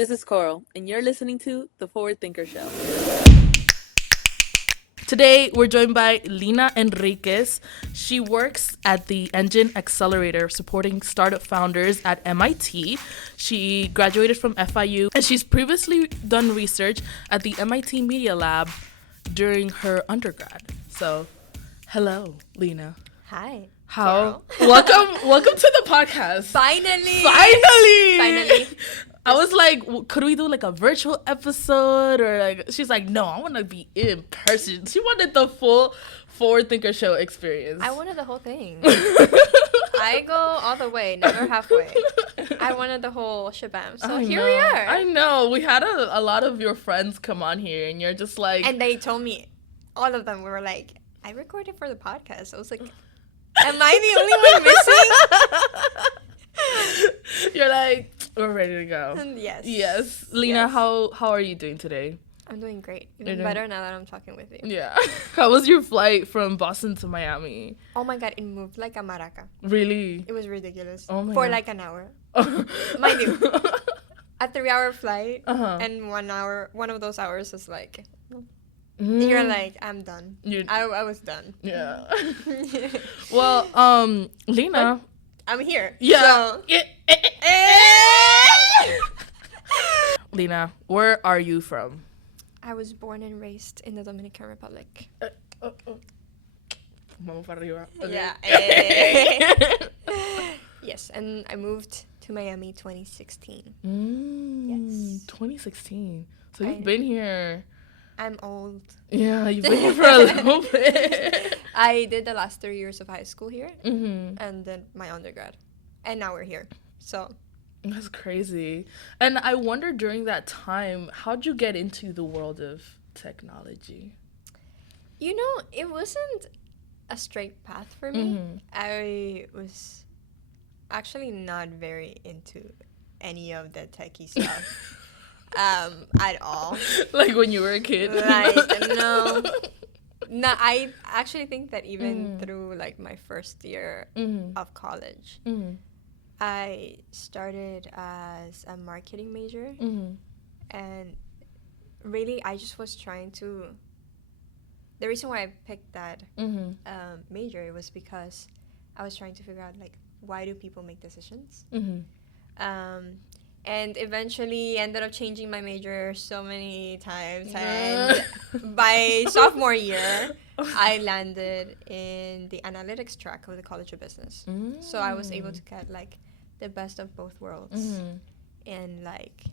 This is Coral, and you're listening to The Forward Thinker Show. Today, we're joined by Lina Enriquez. She works at the Engine Accelerator, supporting startup founders at MIT. She graduated from FIU, and she's previously done research at the MIT Media Lab during her undergrad. So, hello, Lina. Hi. How? Welcome to the podcast. Finally. I was like, could we do like a virtual episode? Or like, she's like, no, I want to be in person. She wanted the full Forward Thinker Show experience. I wanted the whole thing. I go all the way, never halfway. I wanted the whole shabam. So here we are. I know. We had a lot of your friends come on here, and you're just like... And they told me, all of them were like, I recorded for the podcast. I was like, am I the only one missing? You're like, we're ready to go. Yes. Lina, how are you doing today? I'm doing great. Even better now that I'm talking with you. Yeah. How was your flight from Boston to Miami? Oh my God, it moved like a maraca. Really? It was ridiculous. Oh my for God. like an hour. Mind you, a 3-hour flight, and 1 hour, one of those hours is like... You're like, I'm done. I was done. Yeah. Well, Lina. But I'm here. Yeah. So. Lina, where are you from? I was born and raised in the Dominican Republic. Vamos para arriba. Okay. Yeah. Yes, and I moved to Miami 2016. Yes. 2016. So you've been here... I'm old. Yeah, you've been here for a little bit. I did the last 3 years of high school here, and then my undergrad. And now we're here. So that's crazy. And I wonder during that time, how'd you get into the world of technology? You know, it wasn't a straight path for me. I was actually not very into any of the techie stuff. At all. Like when you were a kid? Like, no. No, I actually think that even through like my first year of college, I started as a marketing major, and really I just was trying to... The reason why I picked that major was because I was trying to figure out like, why do people make decisions? And eventually ended up changing my major so many times. And by sophomore year, I landed in the analytics track of the College of Business. So I was able to get like the best of both worlds. And like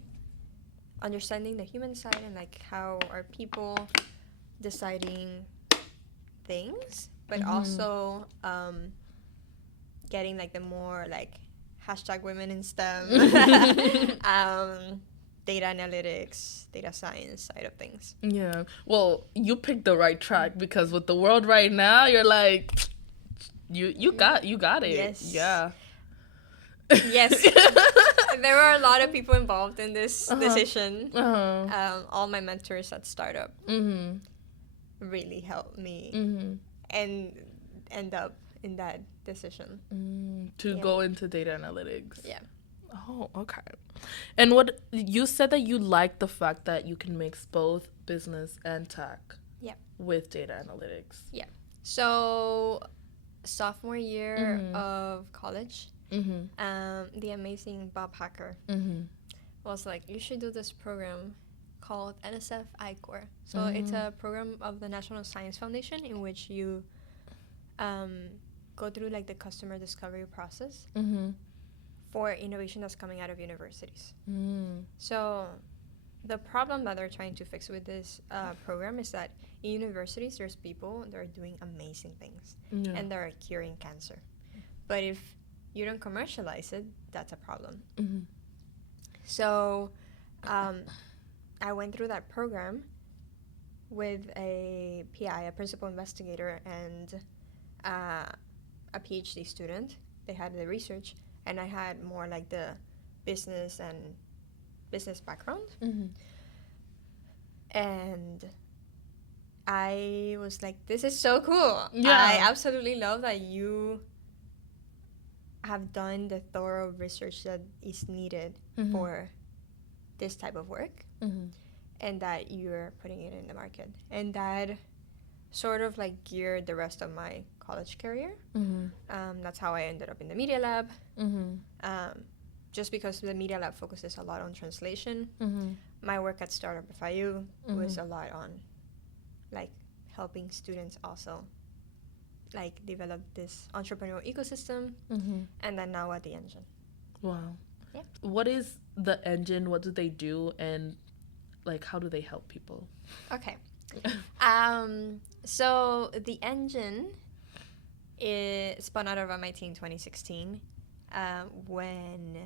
understanding the human side and like how are people deciding things, but also getting like the more like #women in STEM, data analytics, data science side of things. Yeah. Well, you picked the right track because with the world right now, you're like, you got it. Yes. Yeah. Yes. There were a lot of people involved in this decision. All my mentors at startup really helped me and end up in that decision to go into data analytics. Yeah. Oh, okay. And what you said that you like the fact that you can mix both business and tech. Yeah. With data analytics. Yeah. So sophomore year of college, the amazing Bob Hacker was like, you should do this program called NSF iCore. So it's a program of the National Science Foundation in which you go through like the customer discovery process for innovation that's coming out of universities. So the problem that they're trying to fix with this program is that in universities there's people that are doing amazing things and they're curing cancer. But if you don't commercialize it, that's a problem. So I went through that program with a PI, a principal investigator, and a PhD student. They had the research, and I had more like the business background. And I was like, this is so cool. Yeah. I absolutely love that you have done the thorough research that is needed for this type of work, Mm-hmm. and that you're putting it in the market. And that sort of like geared the rest of my college career. Mm-hmm. That's how I ended up in the Media Lab. Mm-hmm. Just because the Media Lab focuses a lot on translation. Mm-hmm. My work at Startup FIU was Mm-hmm. a lot on like helping students also like develop this entrepreneurial ecosystem, Mm-hmm. and then now at the Engine. Wow. Yeah. What is the Engine? What do they do? And like, how do they help people? Okay. So the Engine is spun out of MIT in 2016 when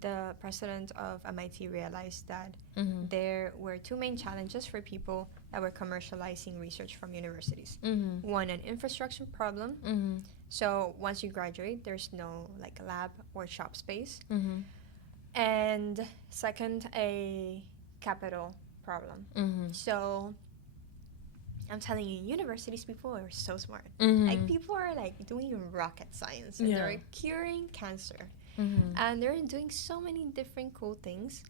the president of MIT realized that Mm-hmm. there were two main challenges for people that were commercializing research from universities. Mm-hmm. One, an infrastructure problem. Mm-hmm. So once you graduate, there's no like lab or shop space. Mm-hmm. And second, a capital problem. Mm-hmm. So I'm telling you, universities, people are so smart. Mm-hmm. Like people are like doing rocket science, and Yeah. they're curing cancer, Mm-hmm. and they're doing so many different cool things,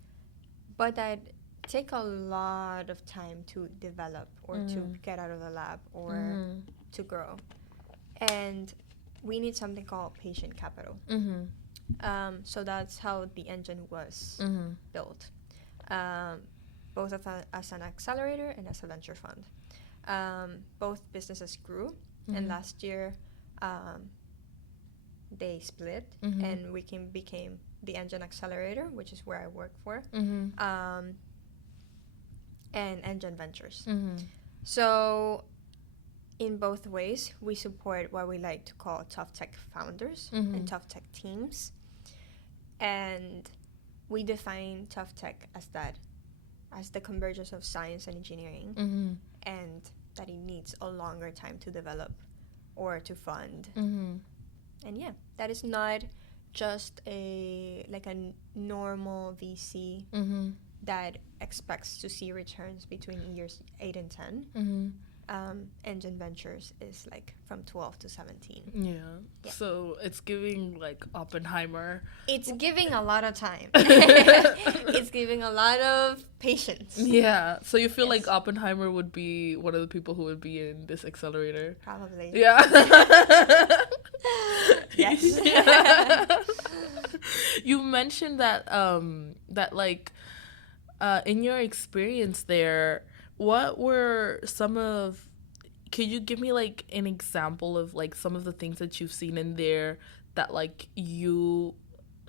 but that take a lot of time to develop or to get out of the lab or to grow. And we need something called patient capital. Mm-hmm. So that's how the Engine was Mm-hmm. built, both as an accelerator and as a venture fund. Both businesses grew, and last year they split, and we became the Engine Accelerator, which is where I work for, Mm-hmm. and Engine Ventures. Mm-hmm. So in both ways, we support what we like to call tough tech founders and tough tech teams. And we define tough tech as the convergence of science and engineering, and that it needs a longer time to develop or to fund. And yeah, that is not just a normal VC that expects to see returns between years 8 and 10. Engine Ventures is like from 12 to 17. Yeah. So it's giving like Oppenheimer. It's giving a lot of time. It's giving a lot of patience. Yeah. So you feel Yes. like Oppenheimer would be one of the people who would be in this accelerator? Probably. Yeah. Yes. Yeah. You mentioned that in your experience there, what were could you give me like an example of like some of the things that you've seen in there that like you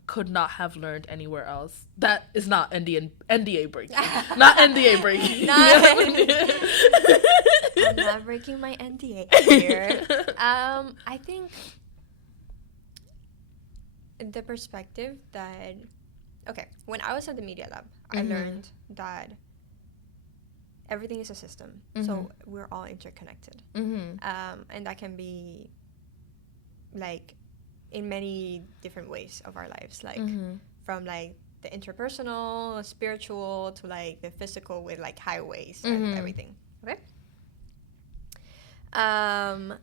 could not have learned anywhere else? That is not NDA breaking. Not NDA breaking. I'm not breaking my NDA here. I think the perspective that, okay, when I was at the Media Lab, I learned that everything is a system. So we're all interconnected. And that can be like in many different ways of our lives, like from like the interpersonal, spiritual, to like the physical with like highways and everything. Okay. I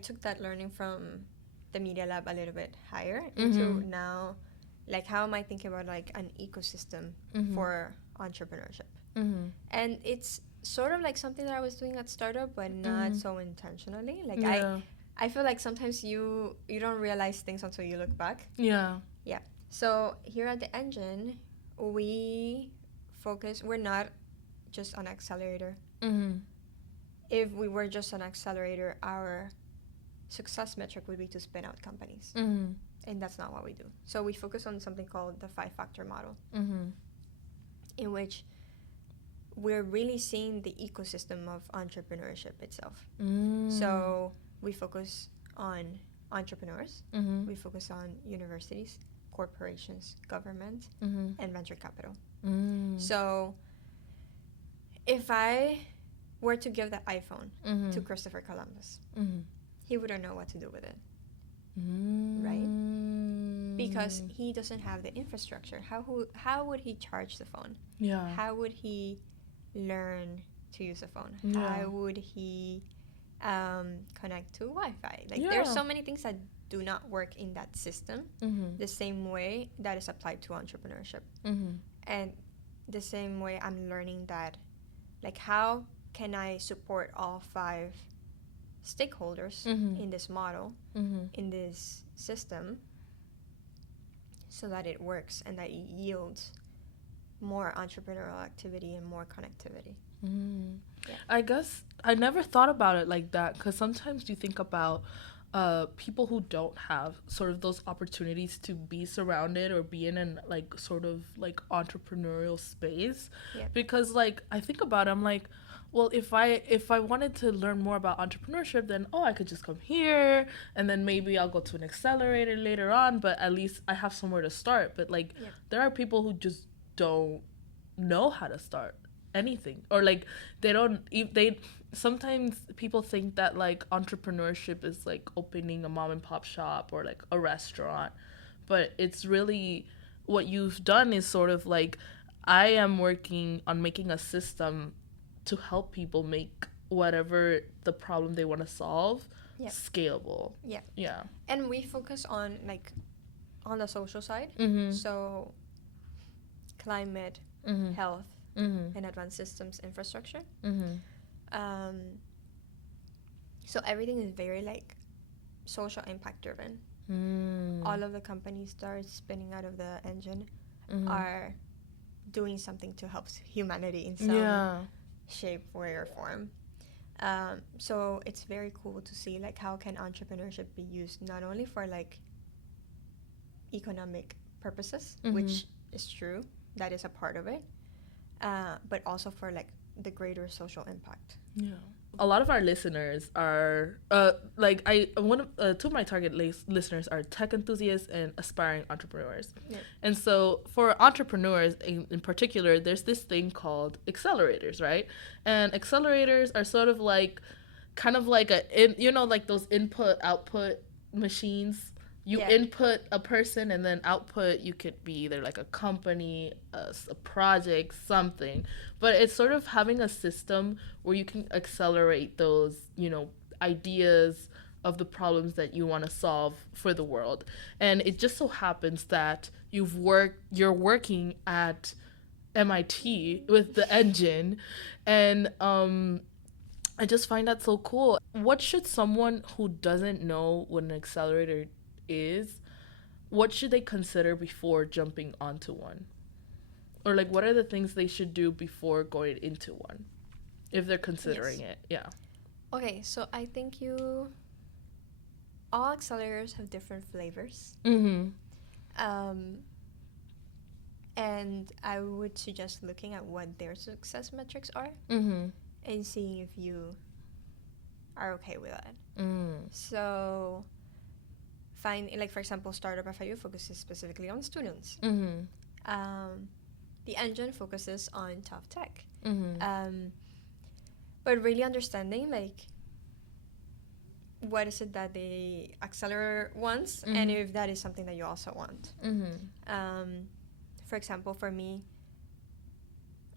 took that learning from the Media Lab a little bit higher into now, like how am I thinking about like an ecosystem for entrepreneurship? And it's sort of like something that I was doing at startup, but not so intentionally. Like I feel like sometimes you don't realize things until you look back. Yeah. So here at the Engine, we're not just an accelerator. If we were just an accelerator, our success metric would be to spin out companies. And that's not what we do. So we focus on something called the 5-factor model, in which we're really seeing the ecosystem of entrepreneurship itself. So we focus on entrepreneurs, we focus on universities, corporations, government, and venture capital. So if I were to give that iPhone to Christopher Columbus, he wouldn't know what to do with it. Right? Because he doesn't have the infrastructure. How would he charge the phone? Yeah. How would he learn to use a phone? Yeah. How would he connect to Wi-Fi? Like there's so many things that do not work in that system Mm-hmm. the same way that is applied to entrepreneurship. Mm-hmm. And the same way I'm learning that, like, how can I support all 5 stakeholders Mm-hmm. in this model, Mm-hmm. in this system, so that it works and that it yields more entrepreneurial activity and more connectivity. Mm. Yeah. I guess I never thought about it like that, because sometimes you think about people who don't have sort of those opportunities to be surrounded or be in an like sort of like entrepreneurial space. Yeah. Because like I think about it, I'm like, well, if I wanted to learn more about entrepreneurship, then I could just come here and then maybe I'll go to an accelerator later on, but at least I have somewhere to start. But like Yeah. there are people who just don't know how to start anything, or like they sometimes people think that like entrepreneurship is like opening a mom and pop shop or like a restaurant, but it's really what you've done is sort of like, I am working on making a system to help people make whatever the problem they want to solve Yeah. scalable. Yeah. And we focus on, like, on the social side. Mm-hmm. So climate, Mm-hmm. health, Mm-hmm. and advanced systems infrastructure. Mm-hmm. So everything is very, like, social impact driven. Mm. All of the companies that are spinning out of the engine Mm-hmm. are doing something to help humanity in some Yeah. shape, way, or form. So it's very cool to see, like, how can entrepreneurship be used not only for, like, economic purposes, Mhm. which is true, that is a part of it, but also for, like, the greater social impact. Yeah. A lot of our listeners are two of my target listeners are tech enthusiasts and aspiring entrepreneurs. Yeah. And so for entrepreneurs in particular, there's this thing called accelerators, right? And accelerators are sort of like kind of like like those input output machines. You Yeah. input a person and then output, you could be either like a company, a project, something. But it's sort of having a system where you can accelerate those, ideas of the problems that you want to solve for the world. And it just so happens that you're working at MIT with the engine, and I just find that so cool. What should someone who doesn't know what an accelerator is, what should they consider before jumping onto one? Or like, what are the things they should do before going into one, if they're considering it? Yeah. Okay, so I think all accelerators have different flavors. Mm-hmm. And I would suggest looking at what their success metrics are Mm-hmm. and seeing if you are okay with that. Mm. So find, like, for example, Startup FIU focuses specifically on students. Mm-hmm. The engine focuses on tough tech. Mm-hmm. But really understanding, like, what is it that the accelerator wants, and Mhm. if that is something that you also want. Mm-hmm. For example, for me,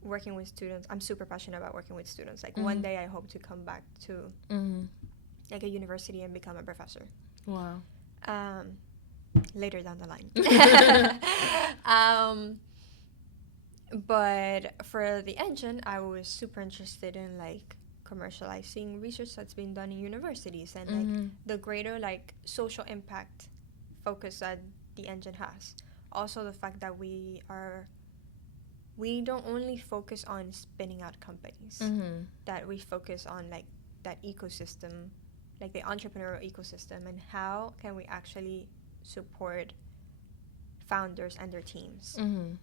working with students, I'm super passionate about working with students. Like, Mhm. one day I hope to come back to, Mm-hmm. like, a university and become a professor. Wow. Later down the line. But for the engine, I was super interested in, like, commercializing research that's been done in universities and, like, Mm-hmm. the greater, like, social impact focus that the engine has. Also the fact that we don't only focus on spinning out companies, Mm-hmm. that we focus on, like, that ecosystem, like the entrepreneurial ecosystem, and how can we actually support founders and their teams. Mm-hmm.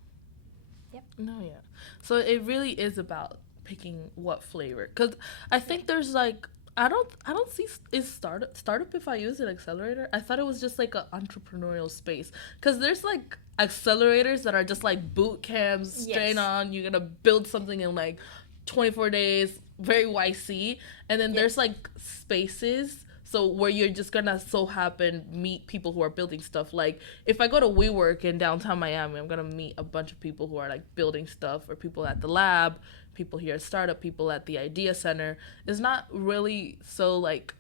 Yep. No, yeah. So it really is about picking what flavor, because I think there's like I don't see is startup if I use an accelerator. I thought it was just like an entrepreneurial space, because there's like accelerators that are just like boot camps straight Yes. on. You're gonna build something in like 24 days, very YC, and then there's like spaces. So where you're just gonna so happen meet people who are building stuff. Like if I go to WeWork in downtown Miami, I'm gonna meet a bunch of people who are like building stuff, or people at the lab, people here at startup, people at the idea center. It's not really so like,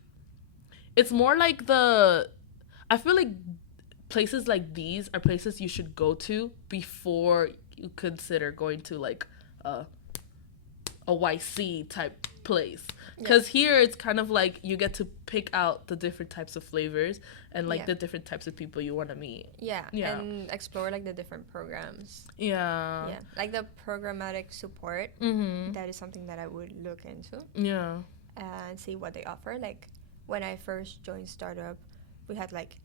it's more like I feel like places like these are places you should go to before you consider going to like a YC type place, because here it's kind of like you get to pick out the different types of flavors and like the different types of people you want to meet. Yeah, and explore like the different programs. Yeah, like the programmatic support. That is something that I would look into. And see what they offer. Like when I first joined startup, we had like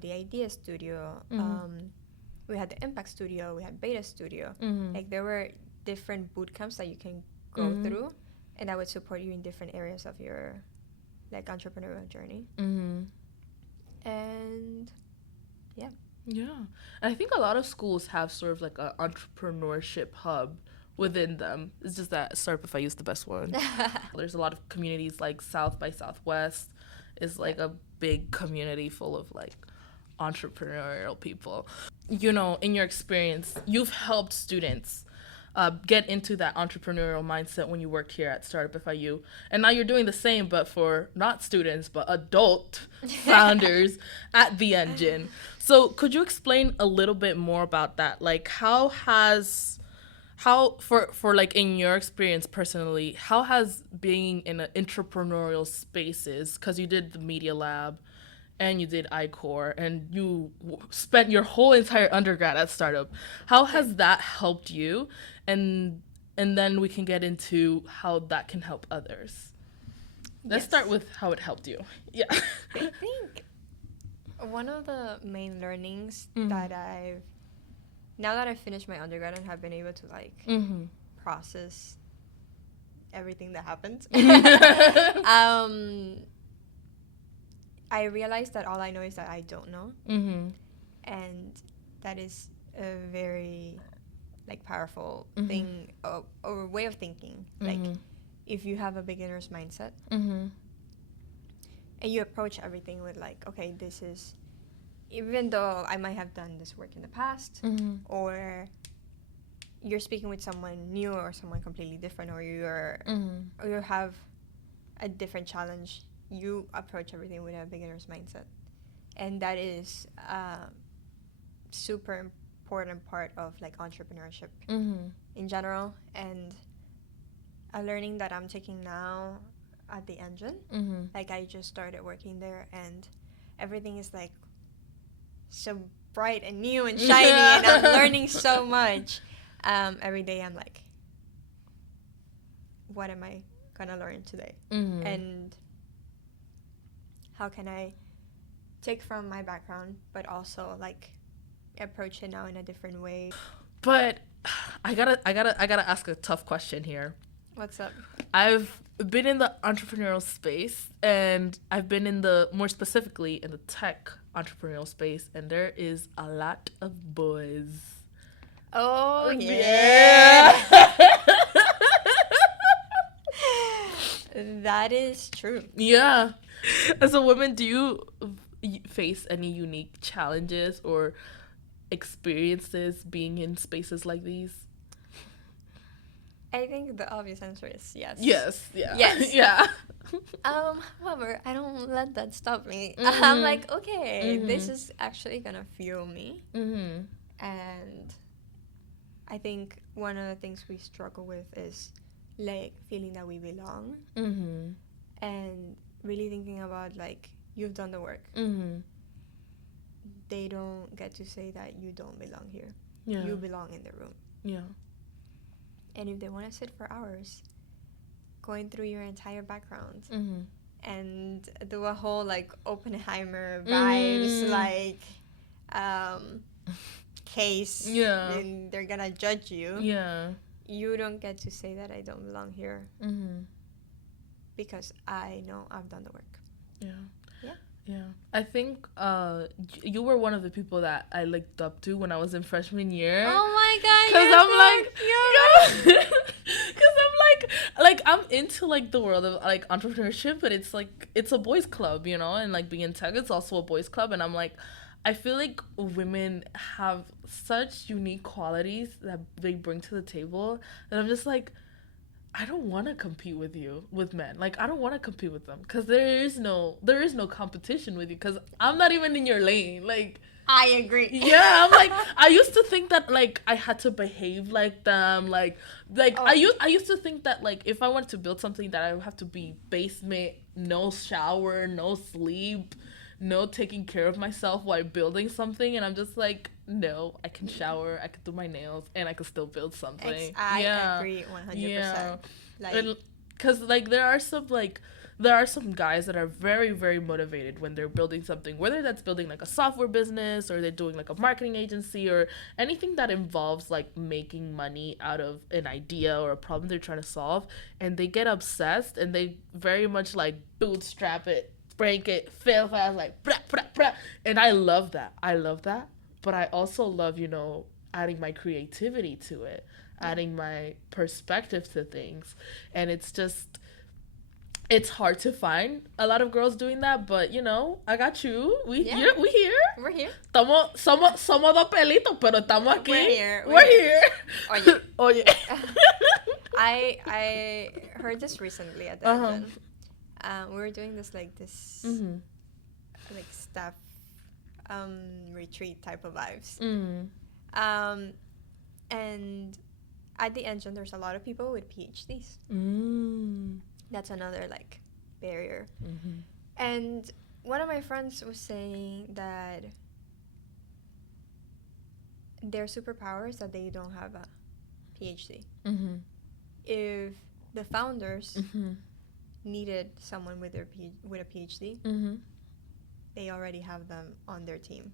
the idea studio, we had the impact studio, we had beta studio. Like there were different boot camps that you can go through, and that would support you in different areas of your like entrepreneurial journey. And and I think a lot of schools have sort of like an entrepreneurship hub within them. It's just that Startup FIU is the best one. There's a lot of communities, like South by Southwest is like a big community full of like entrepreneurial people. You know, in your experience, you've helped students get into that entrepreneurial mindset when you worked here at Startup FIU. And now you're doing the same, but for not students, but adult founders at the Engine. So could you explain a little bit more about that? Like how for like in your experience personally, how has being in an entrepreneurial spaces, because you did the Media Lab and you did iCore and you spent your whole entire undergrad at Startup, how has that helped you? And then we can get into how that can help others. Let's start with how it helped you. I think one of the main learnings that now that I've finished my undergrad and have been able to like process everything that happened, I realized that all I know is that I don't know, and that is a very like powerful thing or way of thinking. Like if you have a beginner's mindset and you approach everything with like, okay, this is, even though I might have done this work in the past, or you're speaking with someone new or someone completely different, or or you have a different challenge, you approach everything with a beginner's mindset, and that is super important part of like entrepreneurship in general. And a learning that I'm taking now at the Engine, like I just started working there, and everything is like so bright and new and shiny, and I'm learning so much. Every day I'm like, what am I gonna learn today? And how can I take from my background but also like approach it now in a different way? But I gotta ask a tough question here. What's up? I've been in the entrepreneurial space, and I've been in the, more specifically in the tech entrepreneurial space, and there is a lot of boys. Oh yeah. That is true. Yeah. As a woman, do you face any unique challenges or experiences being in spaces like these? I think the obvious answer is yes. Yes. Yeah. Yes. Yeah. However, I don't let that stop me. I'm like, okay, this is actually gonna fuel me. And I think one of the things we struggle with is like feeling that we belong, and really thinking about like, you've done the work. They don't get to say that you don't belong here. You belong in the room. And if they want to sit for hours going through your entire background and do a whole like Oppenheimer vibes, like case, and they're gonna judge you, you don't get to say that I don't belong here, because I know I've done the work. I think you were one of the people that I looked up to when I was in freshman year. Oh my god! Because I'm like, because I'm like I'm into like the world of like entrepreneurship, but it's like it's a boys club, you know, and like being in tech, it's also a boys club, and I'm like, I feel like women have such unique qualities that they bring to the table, and I'm just like, I don't want to compete with men. Like, I don't want to compete with them because there is no competition with you because I'm not even in your lane. Like, I agree. yeah, I'm like, I used to think that like I had to behave like them. I used to think that like if I wanted to build something that I would have to be basement, no shower, no sleep, no taking care of myself while building something. And I'm just like, no, I can shower, I can do my nails, and I can still build something. I agree 100%. Yeah. Like, Because like there are some guys that are very, very motivated when they're building something, whether that's building like a software business or they're doing like a marketing agency or anything that involves like making money out of an idea or a problem they're trying to solve, and they get obsessed and they very much like bootstrap it, break it, fail fast, like brah, brah, brah. And I love that. But I also love, adding my creativity to it, adding my perspective to things. And it's hard to find a lot of girls doing that, but I got you. We here. We're here. Somos dos pelitos, pero estamos aquí. We're here. Oye. I heard this recently at the Engine. We were doing this like staff retreat type of vibes. And at the Engine, there's a lot of people with PhDs. That's another like barrier. And one of my friends was saying that their superpower is that they don't have a PhD. If the founders needed someone with a PhD, they already have them on their team.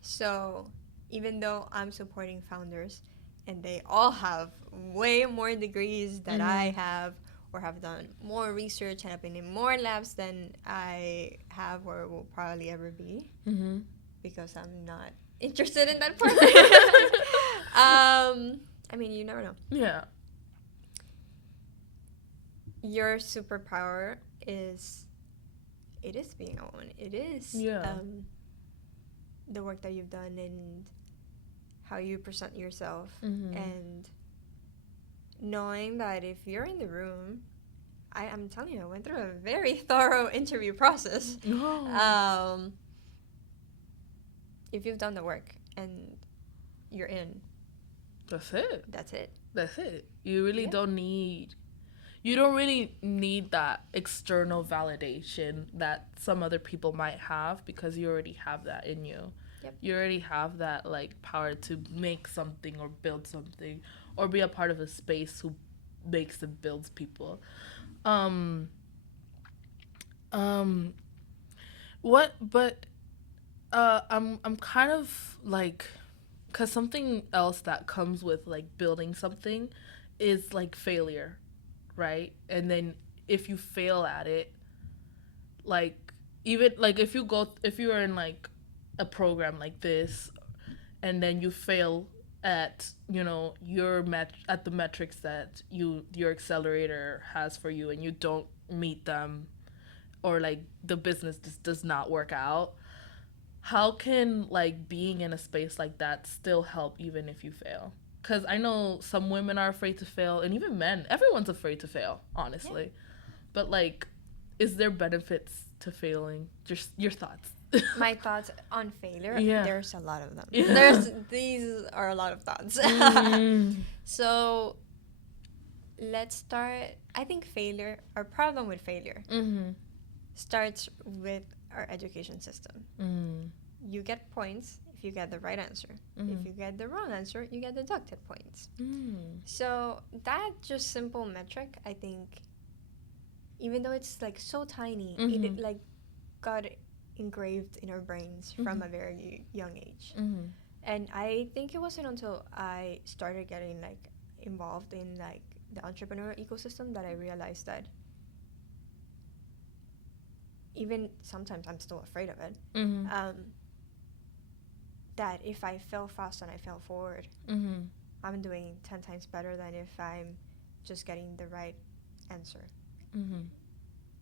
So even though I'm supporting founders and they all have way more degrees than I have, or have done more research and have been in more labs than I have or will probably ever be, because I'm not interested in that part. I mean, you never know. Yeah. Your superpower is being alone. It is the work that you've done and how you present yourself, and knowing that if you're in the room, I'm telling you, I went through a very thorough interview process. If you've done the work and you're in, that's it. You really don't really need that external validation that some other people might have, because you already have that in you. Yep. You already have that like power to make something or build something or be a part of a space who makes and builds people. I'm kind of like, because something else that comes with like building something is like failure, right? And then if you fail at it, like even like if you are in like a program like this and then you fail at at the metrics that your accelerator has for you, and you don't meet them, or like the business just does not work out, how can like being in a space like that still help even if you fail? Because I know some women are afraid to fail, and even men, everyone's afraid to fail, honestly. Yeah. But like, is there benefits to failing? Just your thoughts. My thoughts on failure, there's a lot of them. Yeah. These are a lot of thoughts. So let's start. I think our problem with failure starts with our education system. You get points if you get the right answer. If you get the wrong answer, you get deducted points. So that just simple metric, I think, even though it's like so tiny, it like got engraved in our brains from a very young age. And I think it wasn't until I started getting like involved in like the entrepreneurial ecosystem that I realized that even sometimes I'm still afraid of it, that if I fail fast and I fail forward, I'm doing 10 times better than if I'm just getting the right answer.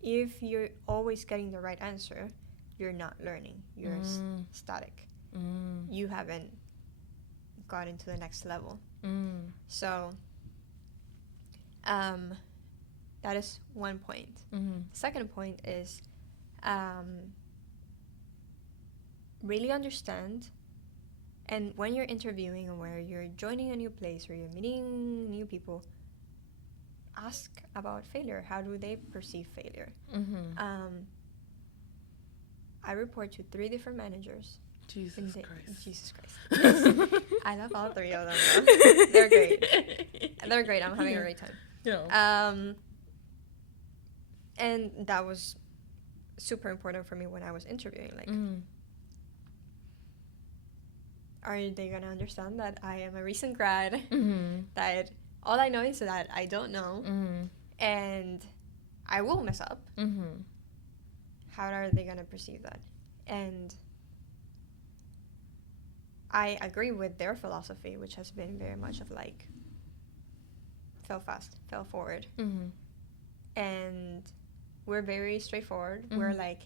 If you're always getting the right answer, you're not learning. You're static. You haven't gotten to the next level. So That is one point. Mm-hmm. Second point is really understand, and when you're interviewing or where you're joining a new place or you're meeting new people, ask about failure. How do they perceive failure? Mm-hmm. I report to 3 different managers. Jesus Christ. Jesus Christ. I love all 3 of them, though. They're great. They're great. I'm having a great time. Yeah. And that was super important for me when I was interviewing. Like, are they gonna understand that I am a recent grad? Mm-hmm. That all I know is that I don't know, and I will mess up. Mm-hmm. How are they gonna perceive that? And I agree with their philosophy, which has been very much of like, fail fast, fail forward. Mm-hmm. And we're very straightforward. Mm-hmm. We're like,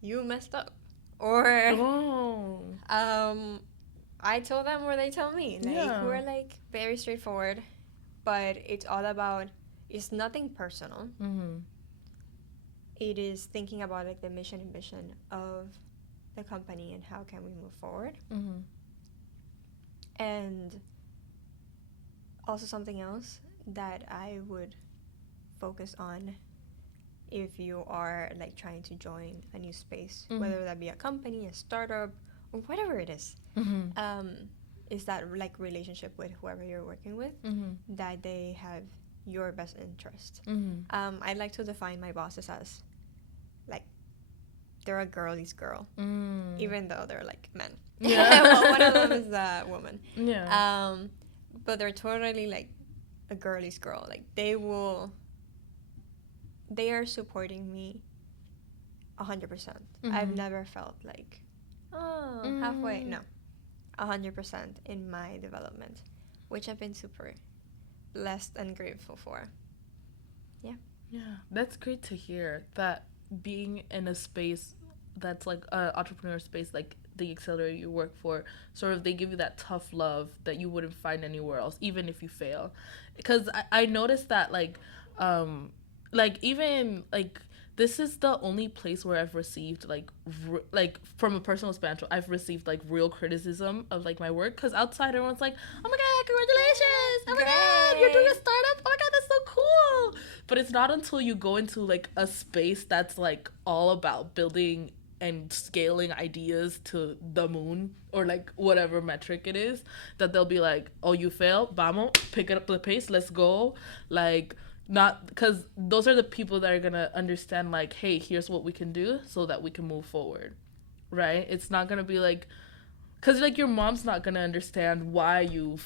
you messed up. Or I told them or they tell me. Like, we're like very straightforward. But it's all about, it's nothing personal. Mm-hmm. It is thinking about like the mission and vision of the company and how can we move forward. Mm-hmm. And also something else that I would focus on if you are like trying to join a new space, whether that be a company, a startup, or whatever it is, is that like relationship with whoever you're working with, that they have your best interest. I like to define my bosses as like they're a girly's girl, even though they're like men. Yeah. Well, one of them is a woman. Yeah. But they're totally like a girly's girl. Like they are supporting me 100%. I've never felt like, halfway. No, 100% in my development, which I've been super blessed and grateful for. Yeah. Yeah, that's great to hear that being in a space that's like an entrepreneur space, like the accelerator you work for, sort of they give you that tough love that you wouldn't find anywhere else, even if you fail. Because I noticed that like even like this is the only place where I've received like from a personal standpoint, I've received like real criticism of like my work. Because outside everyone's like, oh my god, congratulations, oh my god, you're doing a startup, oh my god, that's so cool. But it's not until you go into like a space that's like all about building and scaling ideas to the moon or like whatever metric it is, that they'll be like, oh, you failed, vamos, pick it up the pace, let's go. Like, not because those are the people that are gonna understand like, hey, here's what we can do so that we can move forward, right? It's not gonna be like, because like your mom's not gonna understand why you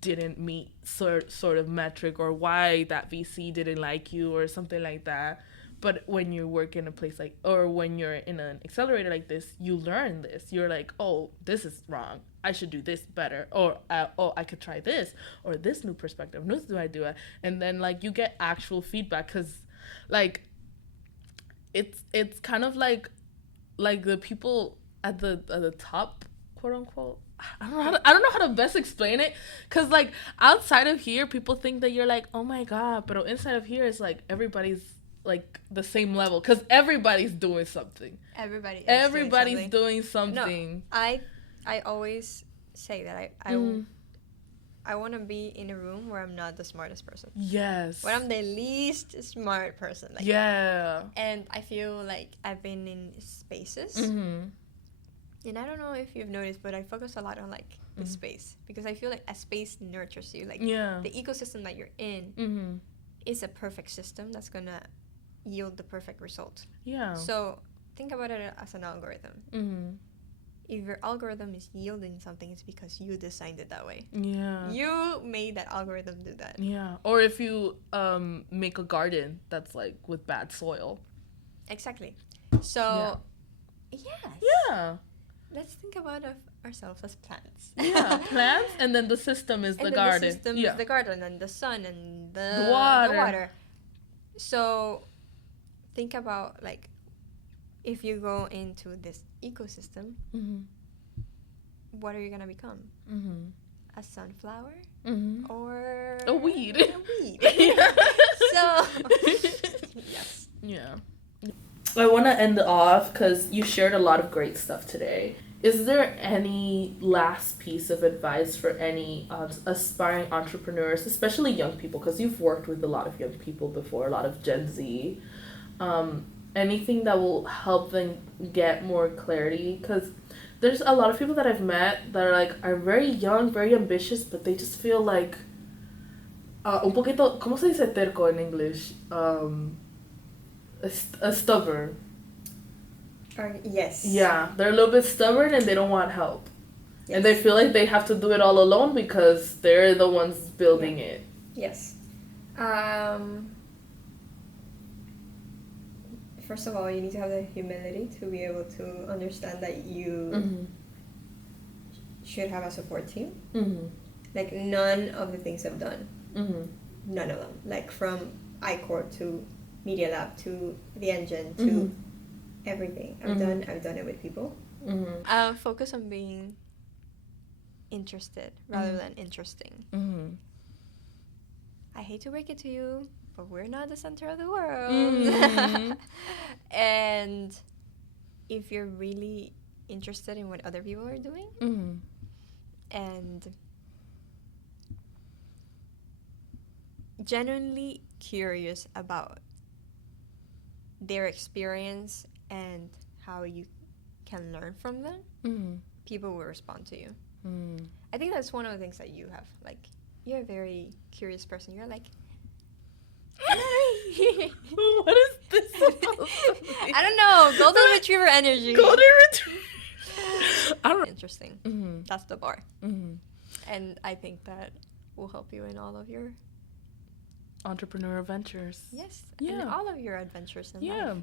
didn't meet sort of metric, or why that VC didn't like you or something like that. But when you work in a place like, or when you're in an accelerator like this, you learn this. You're like, oh, this is wrong, I should do this better, or oh, I could try this, or this new perspective, this do I do it, and then like you get actual feedback. Because like it's kind of like the people at the top, quote unquote. I don't know how to best explain it, because like outside of here people think that you're like, oh my god, but inside of here it's like everybody's like the same level, because everybody's doing something. Everybody's doing something. No, I always say that I want to be in a room where I'm not the smartest person. Yes. Where I'm the least smart person. Like, yeah. And I feel like I've been in spaces. And I don't know if you've noticed, but I focus a lot on like the space, because I feel like a space nurtures you. Like the ecosystem that you're in is a perfect system that's gonna yield the perfect result. Yeah. So think about it as an algorithm. If your algorithm is yielding something, it's because you designed it that way. Yeah. You made that algorithm do that. Yeah. Or if you make a garden that's like with bad soil. Exactly. So yes. Yeah. Let's think about ourselves as plants. Yeah, plants, and then the system is the garden. The system is the garden, and the sun, and the water. So think about like, if you go into this ecosystem, what are you gonna become? a sunflower Mm-hmm. or A weed. A weed. So, yes. Yeah. I want to end off because you shared a lot of great stuff today. Is there any last piece of advice for any aspiring entrepreneurs, especially young people, because you've worked with a lot of young people before, a lot of Gen Z, anything that will help them get more clarity? Because there's a lot of people that I've met that are very young, very ambitious, but they just feel like un poquito, ¿cómo se dice terco en English? Stubborn. Yes. Yeah, they're a little bit stubborn and they don't want help. Yes. And they feel like they have to do it all alone because they're the ones building it. Yes. First of all, you need to have the humility to be able to understand that you Mm-hmm. should have a support team. Mm-hmm. Like, none of the things I've done, Mm-hmm. none of them. Like, from iCore to Media Lab to the Engine to Mm-hmm. everything Mhm. I've done it with people. Mm-hmm. Focus on being interested rather Mhm. than interesting. Mm-hmm. I hate to break it to you, but we're not the center of the world. Mhm. And if you're really interested in what other people are doing Mm-hmm. and genuinely curious about their experience and how you can learn from them, Mm-hmm. people will respond to you. Mm-hmm. I think that's one of the things that you have. Like, you're a very curious person. You're like, What is this supposed to be? I don't know, golden retriever energy. Golden retriever. I don't know. Interesting. Mm-hmm. That's the bar. Mm-hmm. And I think that will help you in all of your Entrepreneurial ventures. yes, Yeah. and all of your adventures in Yeah. life.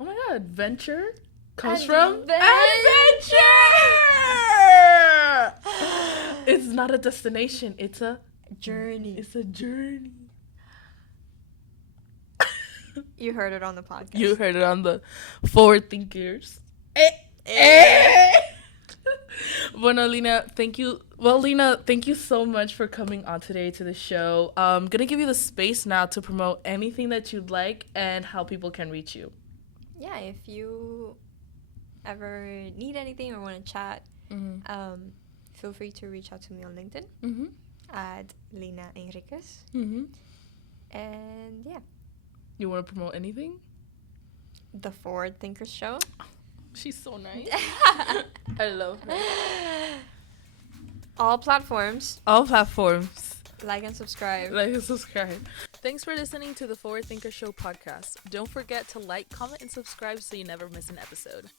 Oh my god, adventure comes from Adventure! It's not a destination, it's a Journey. It's a journey. You heard it on the podcast. You heard it on the Forward Thinkers. Bueno, Lina, thank you. Well, Lina, thank you so much for coming on today to the show. I'm gonna give you the space now to promote anything that you'd like and how people can reach you. Yeah, if you ever need anything or want to chat, Mm-hmm. feel free to reach out to me on LinkedIn Mm-hmm. at Lina Enriquez. Mm-hmm. And yeah, You want to promote anything? the Forward Thinkers Show. She's so nice. I love her. All platforms. All platforms. Like and subscribe. Like and subscribe. Thanks for listening to the Forward Thinker Show podcast. Don't forget to like, comment, and subscribe so you never miss an episode.